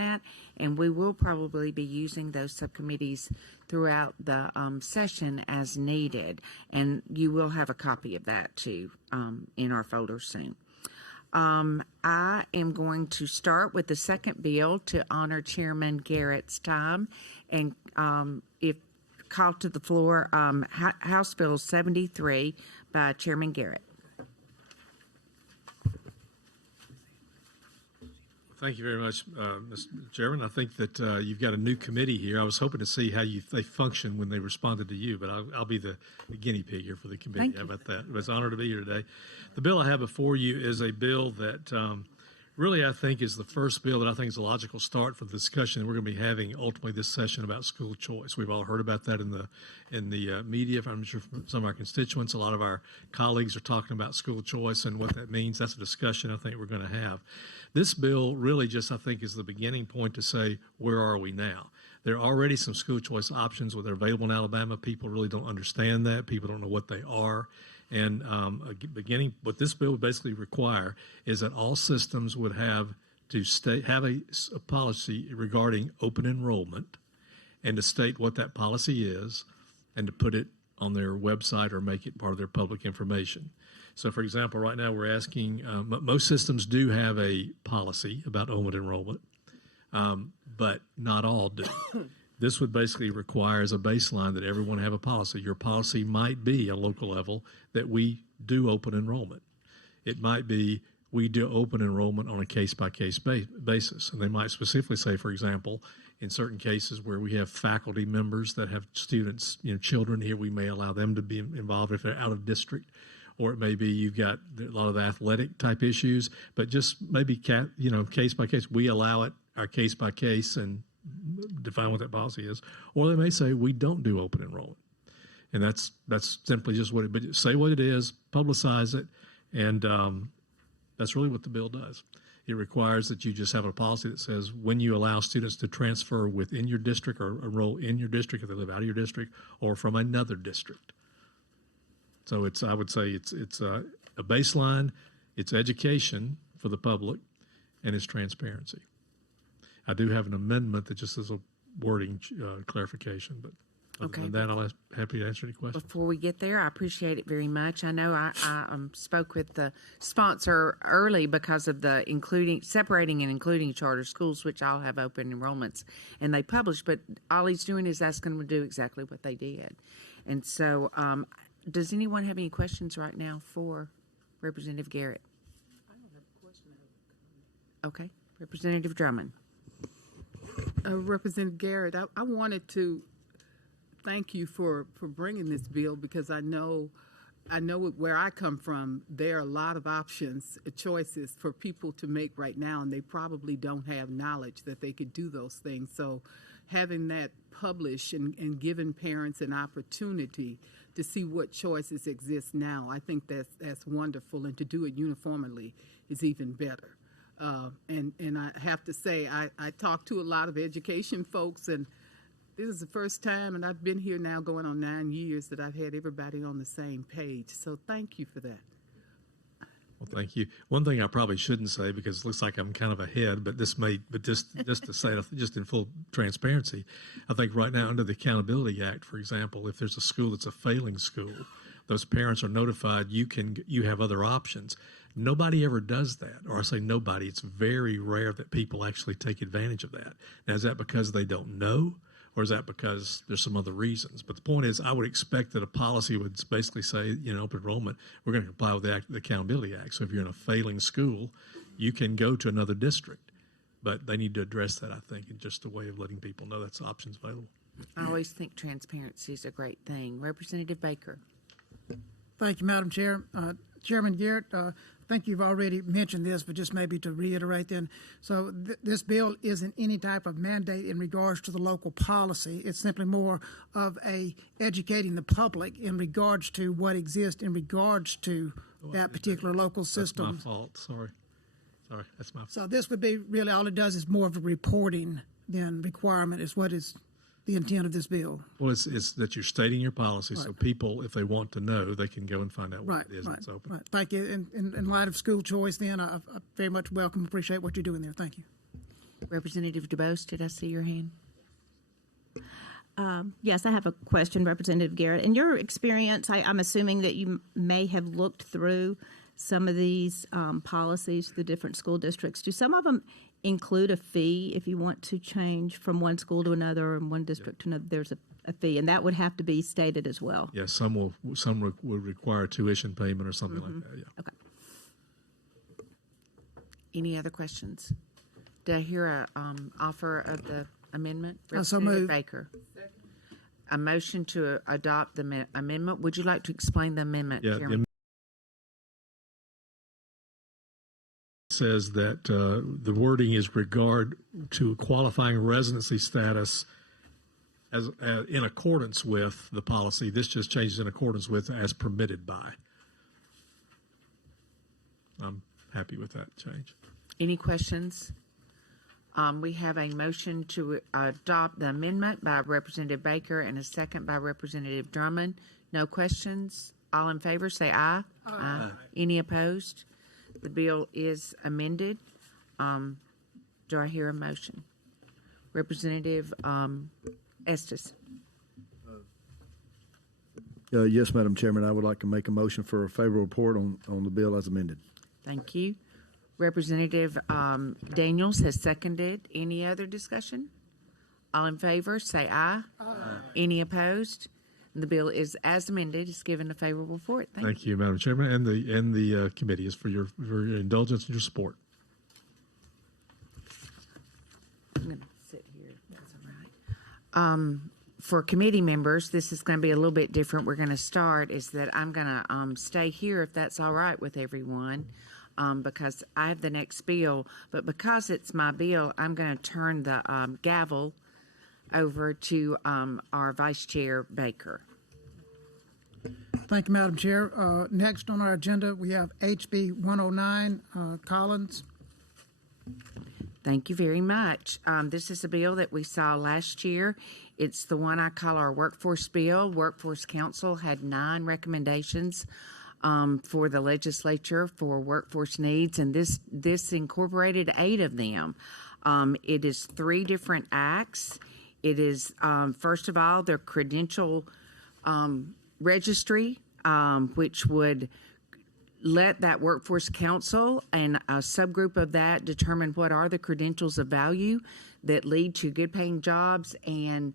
that, and we will probably be using those subcommittees throughout the session as needed, and you will have a copy of that too in our folder soon. I am going to start with the second bill to honor Chairman Garrett's time, and if called to the floor, House Bill 73 by Chairman Garrett. Thank you very much, Mr. Chairman. I think that you've got a new committee here. I was hoping to see how they function when they responded to you, but I'll be the guinea pig here for the committee. How about that? It was an honor to be here today. The bill I have before you is a bill that really I think is the first bill that I think is a logical start for the discussion that we're going to be having ultimately this session about school choice. We've all heard about that in the media. I'm sure from some of our constituents, a lot of our colleagues are talking about school choice and what that means. That's a discussion I think we're going to have. This bill really just, I think, is the beginning point to say, where are we now? There are already some school choice options that are available in Alabama. People really don't understand that. People don't know what they are. And what this bill would basically require is that all systems would have to have a policy regarding open enrollment, and to state what that policy is, and to put it on their website or make it part of their public information. So, for example, right now we're asking, most systems do have a policy about open enrollment, but not all do. This would basically require as a baseline that everyone have a policy. Your policy might be a local level that we do open enrollment. It might be we do open enrollment on a case-by-case basis. And they might specifically say, for example, in certain cases where we have faculty members that have students, children here, we may allow them to be involved if they're out of district. Or it may be you've got a lot of athletic type issues, but just maybe case by case, we allow it our case by case and define what that policy is. Or they may say we don't do open enrollment, and that's simply just what it. But say what it is, publicize it, and that's really what the bill does. It requires that you just have a policy that says when you allow students to transfer within your district or enroll in your district if they live out of your district or from another district. So I would say it's a baseline, it's education for the public, and it's transparency. I do have an amendment that just is a wording clarification, but other than that, I'll be happy to answer any questions. Before we get there, I appreciate it very much. I know I spoke with the sponsor early because of the separating and including charter schools, which all have open enrollments, and they publish, but all he's doing is asking them to do exactly what they did. And so does anyone have any questions right now for Representative Garrett? I don't have a question. Okay. Representative Drummond. Representative Garrett, I wanted to thank you for bringing this bill, because I know where I come from, there are a lot of options, choices for people to make right now, and they probably don't have knowledge that they could do those things. So having that published and giving parents an opportunity to see what choices exist now, I think that's wonderful, and to do it uniformly is even better. And I have to say, I talk to a lot of education folks, and this is the first time, and I've been here now going on 9 years, that I've had everybody on the same page. So thank you for that. Well, thank you. One thing I probably shouldn't say, because it looks like I'm kind of ahead, but just to say, just in full transparency, I think right now under the Accountability Act, for example, if there's a school that's a failing school, those parents are notified you have other options. Nobody ever does that, or I say nobody. It's very rare that people actually take advantage of that. Now, is that because they don't know, or is that because there's some other reasons? But the point is, I would expect that a policy would basically say, open enrollment, we're going to comply with the Accountability Act. So if you're in a failing school, you can go to another district. But they need to address that, I think, in just a way of letting people know that's options available. I always think transparency is a great thing. Representative Baker. Thank you, Madam Chair. Chairman Garrett, I think you've already mentioned this, but just maybe to reiterate then. So this bill isn't any type of mandate in regards to the local policy. It's simply more of educating the public in regards to what exists in regards to that particular local system. That's my fault. Sorry, that's my fault. So this would be really all it does is more of a reporting than requirement is what is the intent of this bill. Well, it's that you're stating your policy, right. So people, if they want to know, they can go and find out what it is that's open. Right. Thank you. In light of school choice, then, I very much appreciate what you're doing there. Thank you. Representative DuBose, did I see your hand? Yes, I have a question, Representative Garrett. In your experience, I'm assuming that you may have looked through some of these policies, the different school districts. Do some of them include a fee if you want to change from one school to another or one district to another? There's a fee, and that would have to be stated as well. Yeah, some will require tuition payment or something like that, yeah. Okay. Any other questions? Did I hear a offer of the amendment? So Representative moved. Baker. A motion to adopt the amendment. Would you like to explain the amendment, Yeah, Chairman? Says that the wording is regard to qualifying residency status as in accordance with the policy. This just changes in accordance with as permitted by. I'm happy with that change. Any questions? We have a motion to adopt the amendment by Representative Baker and a second by Representative Drummond. No questions? All in favor, say aye. Aye. Any opposed? The bill is amended. Do I hear a motion? Representative Estes. Yes, Madam Chairman, I would like to make a motion for a favorable report on the bill as amended. Thank you. Representative Daniels has seconded. Any other discussion? All in favor, say aye. Aye. Any opposed? The bill is as amended. Is given a favorable report. Thank you, Madam Chairman, and the committee is for your indulgence and your support. I'm going to sit here. That's all right. For committee members, this is going to be a little bit different. We're going to start is that I'm going to stay here if that's all right with everyone. Because I have the next bill, but because it's my bill, I'm going to turn the gavel over to our Vice Chair Baker. Thank you, Madam Chair. Next on our agenda, we have HB 109, Collins. Thank you very much. This is a bill that we saw last year. It's the one I call our workforce bill. Workforce Council had 9 recommendations for the legislature for workforce needs, and this incorporated 8 of them. It is 3 different acts. It is, first of all, the credential registry, which would let that workforce council and a subgroup of that determine what are the credentials of value that lead to good paying jobs, and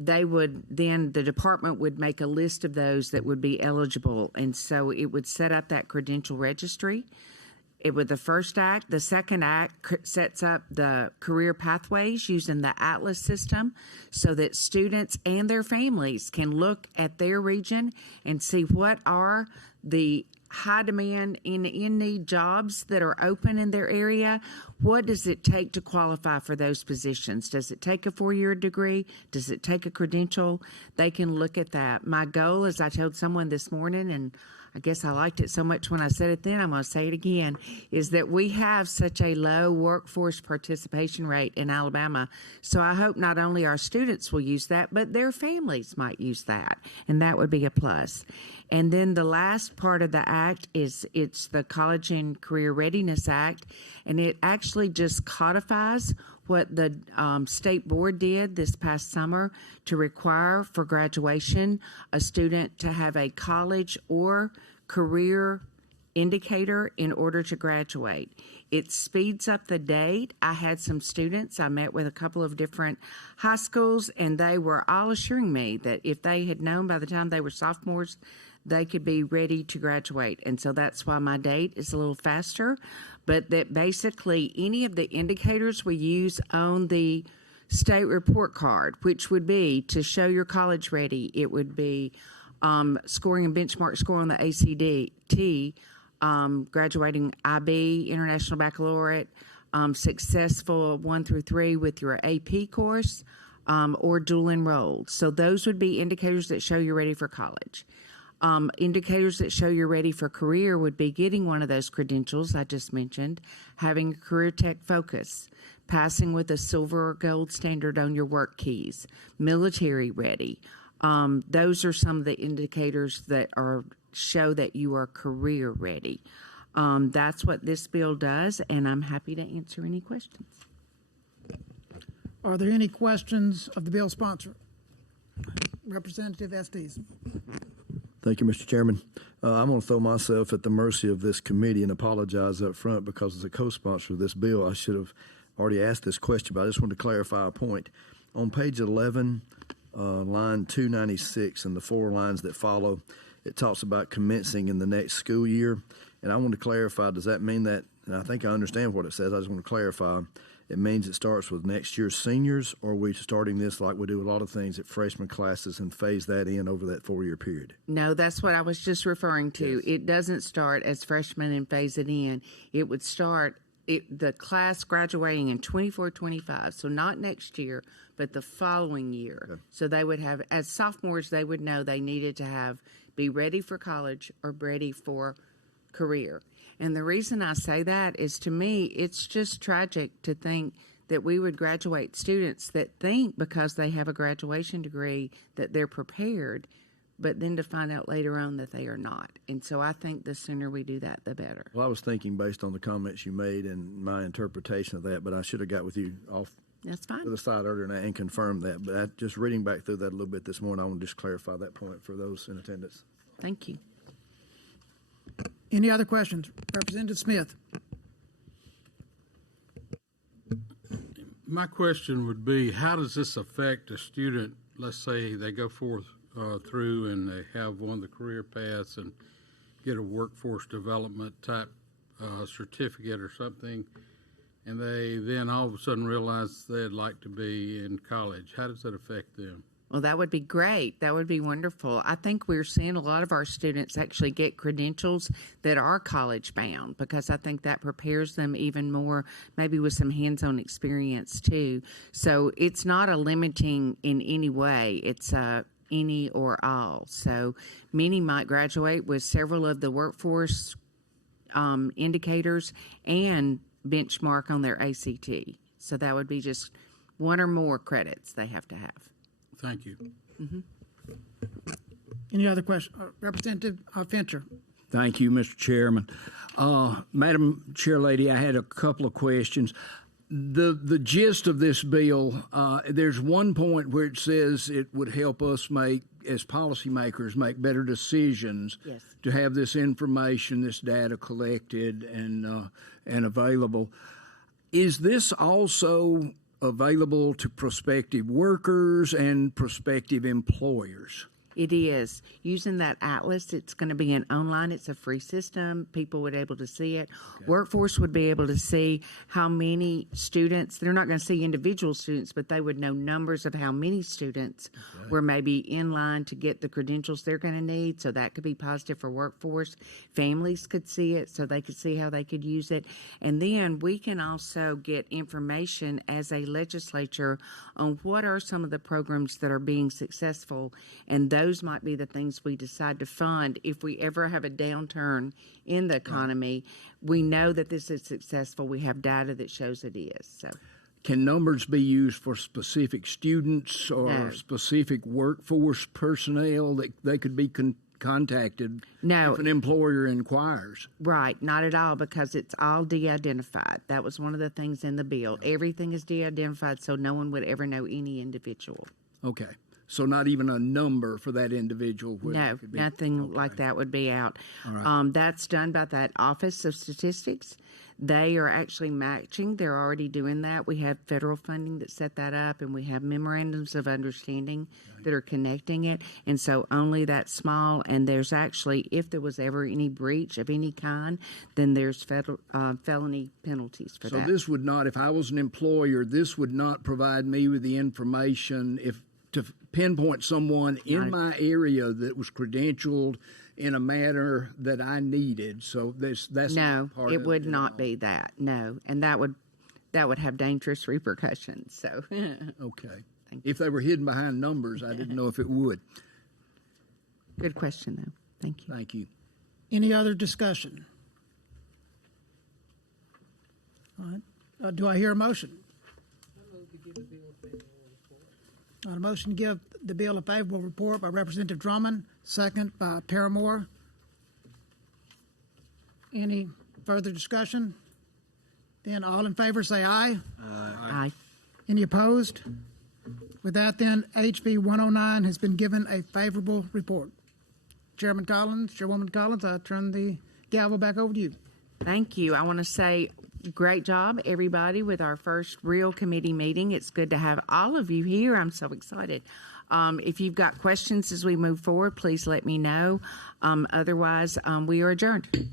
they would then, the department would make a list of those that would be eligible, and so it would set up that credential registry. It would the first act. The second act sets up the career pathways using the Atlas system so that students and their families can look at their region and see what are the high demand in need jobs that are open in their area. What does it take to qualify for those positions? Does it take a 4-year degree? Does it take a credential? They can look at that. My goal, as I told someone this morning, and I guess I liked it so much when I said it then, I'm going to say it again, is that we have such a low workforce participation rate in Alabama. So I hope not only our students will use that, but their families might use that, and that would be a plus. And then the last part of the act is it's the College and Career Readiness Act, and it actually just codifies what the state board did this past summer to require for graduation a student to have a college or career indicator in order to graduate. It speeds up the date. I had some students, I met with a couple of different high schools, and they were all assuring me that if they had known by the time they were sophomores, they could be ready to graduate. And so that's why my date is a little faster, but that basically any of the indicators we use on the state report card, which would be to show you're college ready, it would be scoring a benchmark score on the ACT, graduating IB, International Baccalaureate, successful 1 through 3 with your AP course, or dual enrolled. So those would be indicators that show you're ready for college. Indicators that show you're ready for career would be getting one of those credentials I just mentioned, having a career tech focus, passing with a silver or gold standard on your work keys, military ready. Those are some of the indicators that show that you are career ready. That's what this bill does, and I'm happy to answer any questions. Are there any questions of the bill sponsor? Representative Estes. Thank you, Mr. Chairman. I'm going to throw myself at the mercy of this committee and apologize up front because as a co-sponsor of this bill, I should have already asked this question, but I just wanted to clarify a point. On page 11, line 296 and the 4 lines that follow, it talks about commencing in the next school year. And I want to clarify, does that mean that, and I think I understand what it says, I just want to clarify, it means it starts with next year's seniors, or are we starting this like we do a lot of things at freshman classes and phase that in over that 4-year period? No, that's what I was just referring to. It doesn't start as freshmen and phase it in. It would start the class graduating in 24-25, so not next year, but the following year. Okay. So they would have, as sophomores, they would know they needed to be ready for college or ready for career. And the reason I say that is, to me, it's just tragic to think that we would graduate students that think because they have a graduation degree that they're prepared, but then to find out later on that they are not. And so I think the sooner we do that, the better. Well, I was thinking based on the comments you made and my interpretation of that, but I should have got with you off That's fine. to the side earlier and confirmed that. But just reading back through that a little bit this morning, I want to just clarify that point for those in attendance. Thank you. Any other questions? Representative Smith. My question would be, how does this affect a student? Let's say they go forth through and they have one of the career paths and get a workforce development type certificate or something, and they then all of a sudden realize they'd like to be in college. How does that affect them? Well, that would be great. That would be wonderful. I think we're seeing a lot of our students actually get credentials that are college bound, because I think that prepares them even more, maybe with some hands-on experience too. So it's not a limiting in any way. It's any or all. So many might graduate with several of the workforce indicators and benchmark on their ACT. So that would be just one or more credits they have to have. Thank you. Any other questions? Representative Fincher. Thank you, Mr. Chairman. Madam Chairlady, I had a couple of questions. The gist of this bill, there's one point where it says it would help us make, as policymakers, make better decisions. Yes. To have this information, this data collected and available. Is this also available to prospective workers and prospective employers? It is. Using that atlas, it's going to be an online, it's a free system. People would be able to see it. Okay. Workforce would be able to see how many students, they're not going to see individual students, but they would know numbers of how many students were maybe in line to get the credentials they're going to need. So that could be positive for workforce. Families could see it so they could see how they could use it. And then we can also get information as a legislature on what are some of the programs that are being successful, and those might be the things we decide to fund if we ever have a downturn in the economy. We know that this is successful. We have data that shows it is. So, can numbers be used for specific students or specific workforce personnel that they could be contacted if an employer inquires? Right, not at all, because it's all de-identified. That was one of the things in the bill. Everything is de-identified, so no one would ever know any individual. Okay. So not even a number for that individual? No, nothing like that would be out. All right. That's done by that Office of Statistics. They are actually matching. They're already doing that. We have federal funding that set that up, and we have memorandums of understanding that are connecting it. And so only that small, and there's actually, if there was ever any breach of any kind, then there's federal felony penalties for that. So this would not, if I was an employer, this would not provide me with the information to pinpoint someone in my area that was credentialed in a manner that I needed. So that's no, part it of would not be that. No, and that would have dangerous repercussions. So okay, if they were hidden behind numbers, I didn't know if it would. Good question, though. Thank you. Thank you. Any other discussion? All right. Do I hear a motion? A motion to give the bill a favorable report by Representative Drummond, second by Paramore. Any further discussion? Then all in favor say aye. Aye. Any opposed? With that, then, HB 109 has been given a favorable report. Chairman Collins, Chairwoman Collins, I turn the gavel back over to you. Thank you. I want to say great job, everybody, with our first real committee meeting. It's good to have all of you here. I'm so excited. If you've got questions as we move forward, please let me know. Otherwise, we are adjourned.